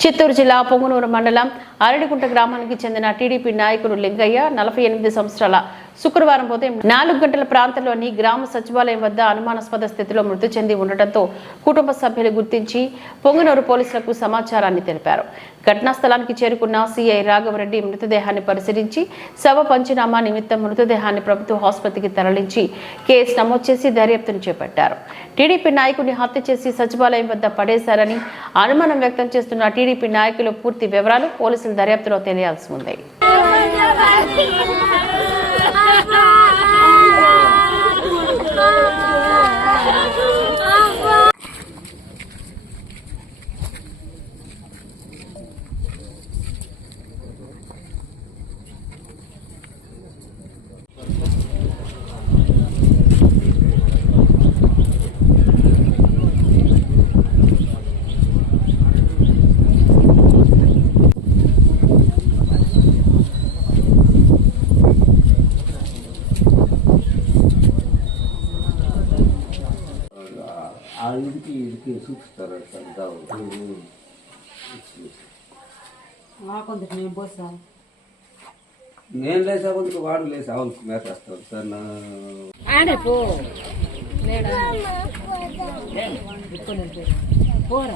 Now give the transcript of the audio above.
చిత్తూరు జిల్లా పొంగునూరు మండలం అరడికుంట గ్రామానికి చెందిన టీడీపీ నాయకుడు లింగయ్య నలభై ఎనిమిది సంవత్సరాల శుక్రవారం ఉదయం నాలుగు గంటల ప్రాంతంలోని గ్రామ సచివాలయం వద్ద అనుమానాస్పద స్థితిలో మృతి చెంది ఉండటంతో కుటుంబ సభ్యులు గుర్తించి పొంగునూరు పోలీసులకు సమాచారాన్ని తెలిపారు. ఘటనా స్థలానికి చేరుకున్న సిఐ రాఘవరెడ్డి మృతదేహాన్ని పరిశీలించి శవ పంచనామా నిమిత్తం మృతదేహాన్ని ప్రభుత్వ ఆసుపత్రికి తరలించి కేసు నమోదు చేసి దర్యాప్తును చేపట్టారు. టీడీపీ నాయకుడిని హత్య చేసి సచివాలయం వద్ద పడేశారని అనుమానం వ్యక్తం చేస్తున్న టీడీపీ నాయకుల పూర్తి వివరాలు పోలీసుల దర్యాప్తులో తెలియాల్సి ఉంది. ఆ ఇంటికి ఇంటికి చూపిస్తారు అంతా కొంచెం నేను పోసా నేను లేసా కొంచెం వాడు లేసా. వాళ్ళకి మేపేస్తాను సార్ నా ఆడే పో. లేడా? పోరా.